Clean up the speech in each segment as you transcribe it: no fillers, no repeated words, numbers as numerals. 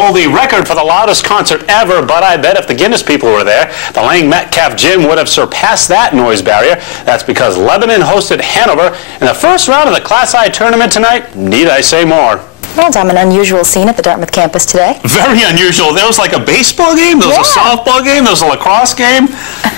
hold the record for the loudest concert ever, but I bet if the Guinness people were there, the Lang Metcalf Gym would have surpassed that noise barrier. That's because Lebanon hosted Hanover in the first round of the Class I tournament tonight. Need I say more? Well, Tom, an unusual scene at the Dartmouth campus today. Very unusual. There was like a baseball game, there was a softball game, there was a lacrosse game.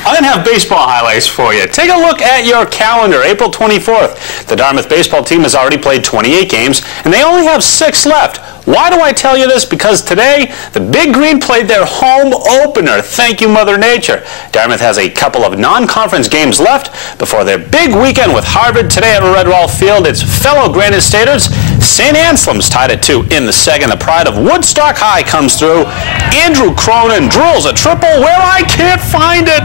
I didn't have baseball highlights for you. Take a look at your calendar, April 24th. The Dartmouth baseball team has already played 28 games, and they only have 6 left. Why do I tell you this? Because today, the Big Green played their home opener. Thank you, Mother Nature. Dartmouth has a couple of non-conference games left before their big weekend with Harvard today at Red Wall Field. It's fellow Granite Staters. St. Anselm's tied at 2 in the second. The pride of Woodstock High comes through. Andrew Cronin drills a triple where I can't find it.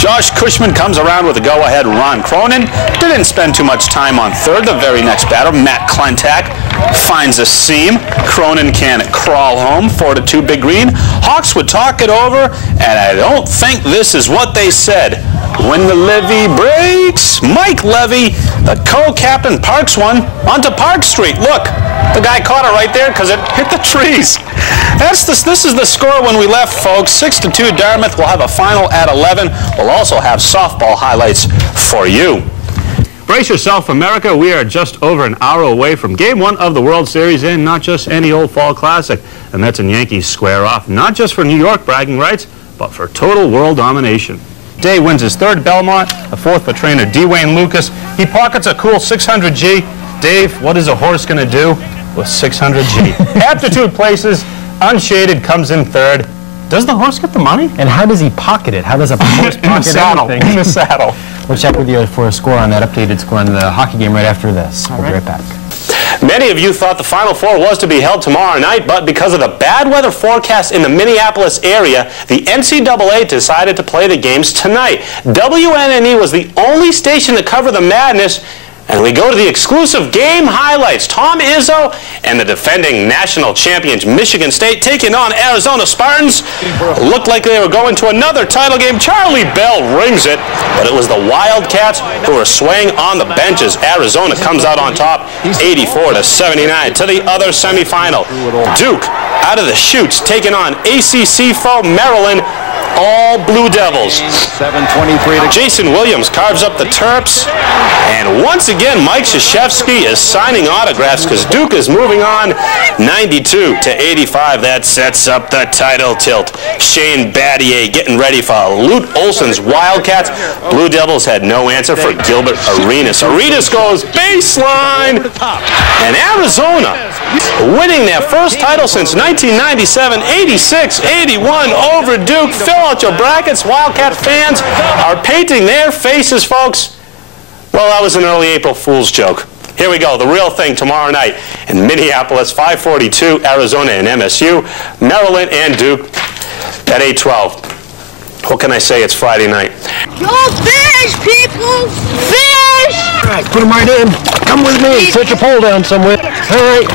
Josh Cushman comes around with a go-ahead run. Cronin didn't spend too much time on third. The very next batter, Matt Klentak, finds a seam. Cronin can crawl home. 4-2 Big Green. Hawks would talk it over, and I don't think this is what they said. When the levee breaks, Mike Levy, the co-captain, parks one onto Park Street. Look, the guy caught it right there because it hit the trees. This is the score when we left, folks. 6-2 Dartmouth. We'll have a final at 11. We'll also have softball highlights for you. Brace yourself, America. We are just over an hour away from Game 1 of the World Series, and not just any old fall classic. The Mets and Yankees square off, not just for New York bragging rights, but for total world domination. Day wins his 3rd Belmont, the 4th for trainer D. Wayne Lucas. He pockets a cool 600G. Dave, what is a horse going to do with 600G? Aptitude places, Unshaded comes in 3rd. Does the horse get the money? And how does he pocket it? How does a horse pocket anything? In the saddle. We'll check with you for a score on that updated score on the hockey game right after this. We'll be right back. Many of you thought the Final Four was to be held tomorrow night, but because of the bad weather forecast in the Minneapolis area, the NCAA decided to play the games tonight. WNNE was the only station to cover the madness, and we go to the exclusive game highlights. Tom Izzo and the defending national champions Michigan State taking on Arizona Spartans. Looked like they were going to another title game. Charlie Bell rings it, but it was the Wildcats who were swaying on the benches. Arizona comes out on top, 84-79 to the other semifinal. Duke out of the chutes taking on ACC foe Maryland. All Blue Devils. 7:23 to Jason Williams carves up the Terps. And once again, Mike Krzyzewski is signing autographs because Duke is moving on 92-85. That sets up the title tilt. Shane Battier getting ready for Lute Olson's Wildcats. Blue Devils had no answer for Gilbert Arenas. Arenas goes baseline. And Arizona winning their first title since 1997, 86-81 over Duke. Fill out your brackets. Wildcat fans are painting their faces, folks. Well, that was an early April Fool's joke. Here we go, the real thing tomorrow night in Minneapolis, 5:42, Arizona and MSU, Maryland and Duke at 8:12. What can I say? It's Friday night. Go fish, people! Fish! All right, put them right in. Come with me. Set your pole down somewhere. All right,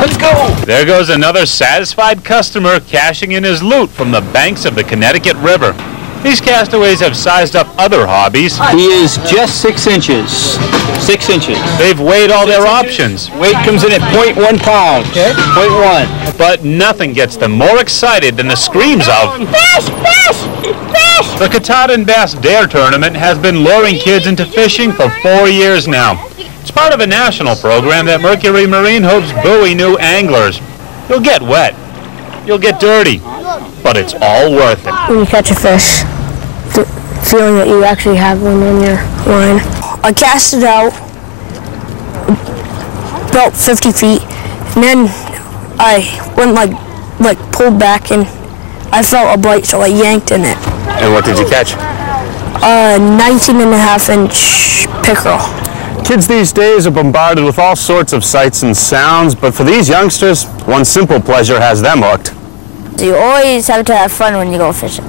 let's go. There goes another satisfied customer cashing in his loot from the banks of the Connecticut River. These castaways have sized up other hobbies. He is just 6 inches. 6 inches. They've weighed all their options. Weight comes in at 0.1 pounds. Okay. 0.1. But nothing gets them more excited than the screams of Fish! Fish! Fish! The Katahdin Bass Dare Tournament has been luring kids into fishing for 4 years now. It's part of a national program that Mercury Marine hopes buoy new anglers. You'll get wet. You'll get dirty. But it's all worth it. When you catch a fish, the feeling that you actually have one on your line. I cast it out about 50 feet, and then I went like pulled back, and I felt a bite, so I yanked in it. And what did you catch? 19.5-inch pickerel. Kids these days are bombarded with all sorts of sights and sounds, but for these youngsters, one simple pleasure has them hooked. You always have to have fun when you go fishing.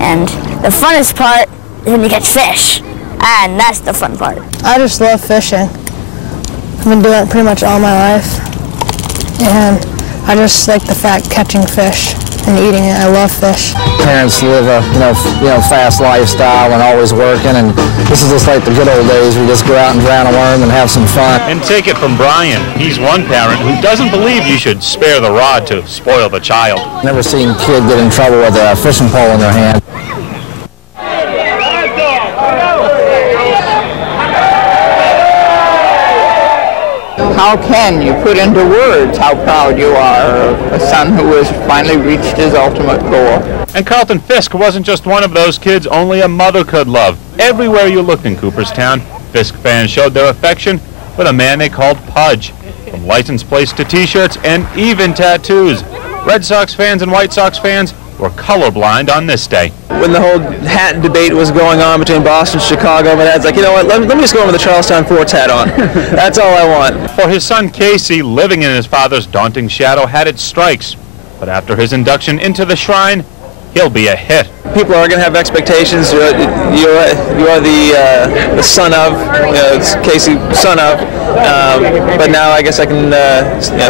And the funnest part is when you catch fish. And that's the fun part. I just love fishing. I've been doing it pretty much all my life. And I just like the fact catching fish and eating it. I love fish. All parents live a fast lifestyle and always working, and this is just like the good old days. We just go out and drown a worm and have some fun. And take it from Brian. He's one parent who doesn't believe you should spare the rod to spoil the child. Never seen a kid get in trouble with a fishing pole in their hand. How can you put into words how proud you are of a son who has finally reached his ultimate goal? And Carlton Fisk wasn't just one of those kids only a mother could love. Everywhere you looked in Cooperstown, Fisk fans showed their affection for the man they called Pudge. From license plates to T-shirts and even tattoos, Red Sox fans and White Sox fans were colorblind on this day. When the whole hat debate was going on between Boston and Chicago, my dad's like, you know what, let me just go in with the Charlestown Forts hat on. That's all I want. For his son Casey, living in his father's daunting shadow had its strikes. But after his induction into the shrine, he'll be a hit. People are going to have expectations. You are the son of, it's Casey, son of. But now I guess I can,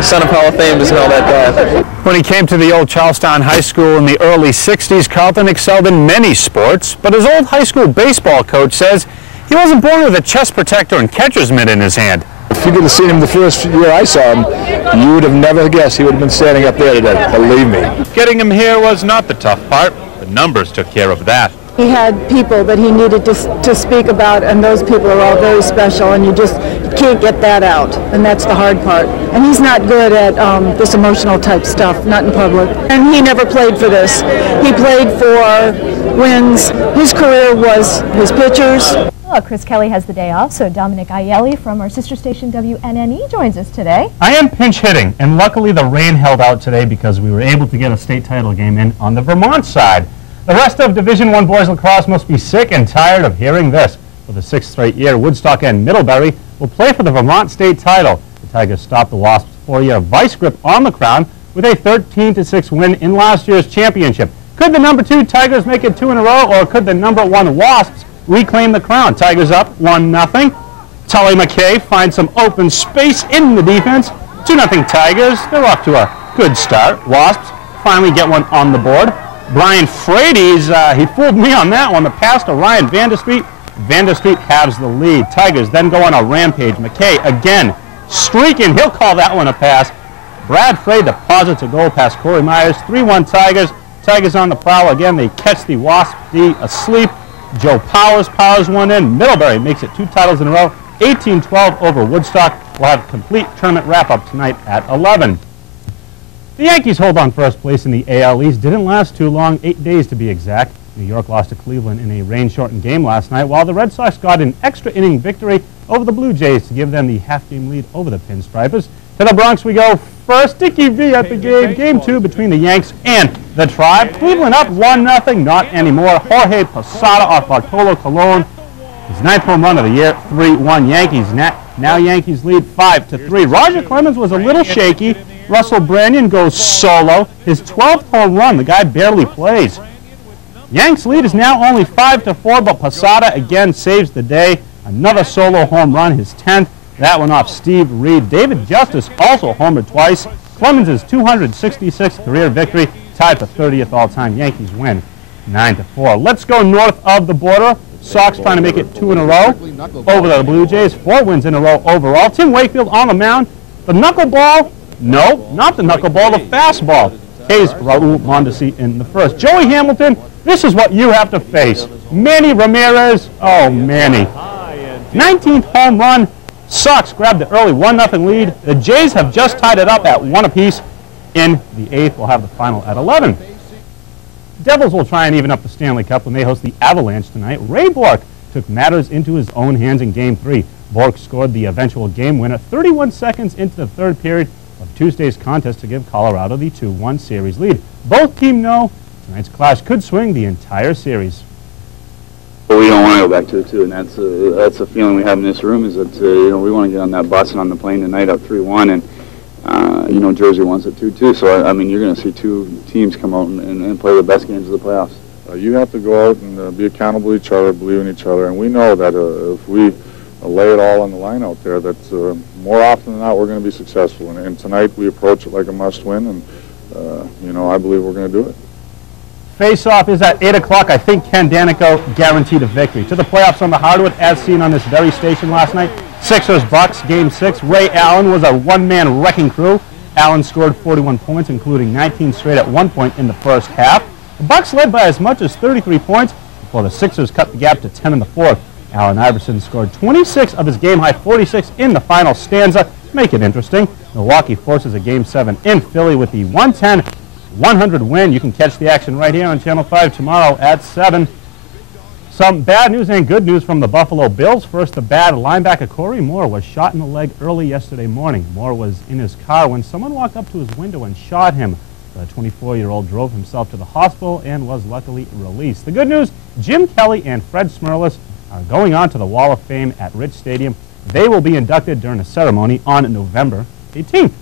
son of Hall of Fame doesn't all that bad. When he came to the old Charlestown High School in the early 60s, Carlton excelled in many sports, but his old high school baseball coach says he wasn't born with a chest protector and catcher's mitt in his hand. If you could have seen him the first year I saw him, you would have never guessed he would have been standing up there today, believe me. Getting him here was not the tough part. The numbers took care of that. He had people that he needed to speak about, and those people are all very special, and you can't get that out, and that's the hard part. And he's not good at this emotional type stuff, not in public. And he never played for this. He played for wins. His career was his pitchers. Well, Chris Kelly has the day off, so Dominic Aielli from our sister station WNNE joins us today. I am pinch hitting, and luckily the rain held out today because we were able to get a state title game in on the Vermont side. The rest of Division I boys lacrosse must be sick and tired of hearing this. For the 6th straight year, Woodstock and Middlebury will play for the Vermont state title. The Tigers stopped the Wasps' 4-year vice grip on the crown with a 13-6 win in last year's championship. Could the number 2 Tigers make it 2 in a row, or could the number 1 Wasps reclaim the crown? Tigers up 1-0. Tully McKay finds some open space in the defense. 2-0 Tigers. They're off to a good start. Wasps finally get one on the board. Brian Frady's, he fooled me on that one. The pass to Ryan Vanderstreet. Vanderstreet has the lead. Tigers then go on a rampage. McKay again streaking. He'll call that one a pass. Brad Frade deposits a goal past Corey Myers. 3-1 Tigers. Tigers on the prowl again. They catch the Wasp D asleep. Joe powers one in. Middlebury makes it 2 titles in a row. 18-12 over Woodstock. We'll have a complete tournament wrap-up tonight at 11. The Yankees hold on first place in the AL East. Didn't last too long, 8 days to be exact. New York lost to Cleveland in a rain-shortened game last night, while the Red Sox got an extra inning victory over the Blue Jays to give them the half-game lead over the Pinstripers. To the Bronx we go first. Dickie V at the game. Game 2 between the Yanks and the Tribe. Cleveland up 1-0, not anymore. Jorge Posada off Bartolo Colon. His 9th home run of the year, 3-1 Yankees. Now Yankees lead 5-3. Roger Clemens was a little shaky. Russell Branyan goes solo. His 12th home run. The guy barely plays. Yanks lead is now only 5-4, but Posada again saves the day. Another solo home run, his 10th. That one off Steve Reed. David Justice also homered twice. Clemens' 266th career victory, tied for 30th all-time. Yankees win 9-4. Let's go north of the border. Sox trying to make it 2 in a row over the Blue Jays. 4 wins in a row overall. Tim Wakefield on the mound. The knuckleball. No, not the knuckleball, the fastball. K's Raul Mondesi in the first. Joey Hamilton, this is what you have to face. Manny Ramirez, oh Manny. 19th home run. Sox grabbed the early 1-0 lead. The Jays have just tied it up at 1 apiece. In the 8th, we'll have the final at 11. Devils will try and even up the Stanley Cup when they host the Avalanche tonight. Ray Bourque took matters into his own hands in Game 3. Bourque scored the eventual game winner 31 seconds into the 3rd period of Tuesday's contest to give Colorado the 2-1 series lead. Both teams know tonight's clash could swing the entire series. But we don't want to go back to the 2, and that's a feeling we have in this room, is that we want to get on that bus and on the plane tonight up 3-1, and Jersey wants it 2-2. So I mean, you're going to see 2 teams come out and play the best games of the playoffs. You have to go out and be accountable to each other, believe in each other, and we know that if we lay it all on the line out there, that more often than not we're going to be successful. And tonight we approach it like a must-win, and I believe we're going to do it. face-off is at 8 o'clock. I think Ken Danico guaranteed a victory. To the playoffs on the hardwood, as seen on this very station last night. Sixers-Bucks, Game 6. Ray Allen was a one-man wrecking crew. Allen scored 41 points, including 19 straight at one point in the first half. The Bucks led by as much as 33 points before the Sixers cut the gap to 10 in the fourth. Allen Iverson scored 26 of his game-high 46 in the final stanza. Make it interesting. Milwaukee forces a Game 7 in Philly with the 110-100 win. You can catch the action right here on Channel 5 tomorrow at 7. Some bad news and good news from the Buffalo Bills. First, the bad. Linebacker Corey Moore was shot in the leg early yesterday morning. Moore was in his car when someone walked up to his window and shot him. The 24-year-old drove himself to the hospital and was luckily released. The good news, Jim Kelly and Fred Smerlas are going on to the Wall of Fame at Rich Stadium. They will be inducted during a ceremony on November 18th.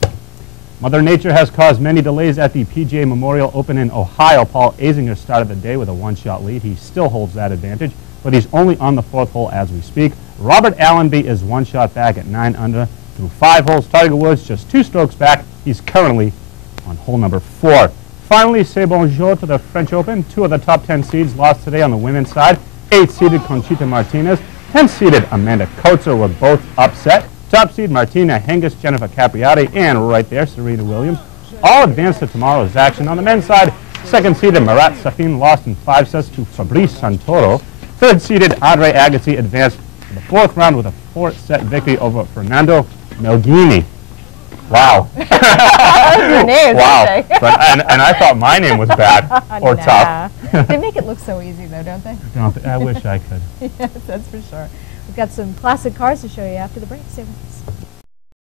Mother Nature has caused many delays at the PGA Memorial Open in Ohio. Paul Azinger started the day with a one-shot lead. He still holds that advantage, but he's only on the fourth hole as we speak. Robert Allenby is one shot back at 9 under through 5 holes. Tiger Woods just 2 strokes back. He's currently on hole number 4. Finally, say bonjour to the French Open. 2 of the top 10 seeds lost today on the women's side. 8th-seeded Conchita Martinez, 10th-seeded Amanda Coetzer were both upset. Top seed Martina Hingis, Jennifer Capriati, and right there, Serena Williams, all advanced to tomorrow's action. On the men's side, second-seeded Marat Safin lost in 5 sets to Fabrice Santoro. Third-seeded Andre Agassi advanced to the 4th round with a 4-set victory over Fernando Melghini. Wow. Your name, wow. But, and I thought my name was bad or tough. They make it look so easy, though, don't they? I wish I could. Yes, that's for sure. We've got some classic cars to show you after the break. Stay with us.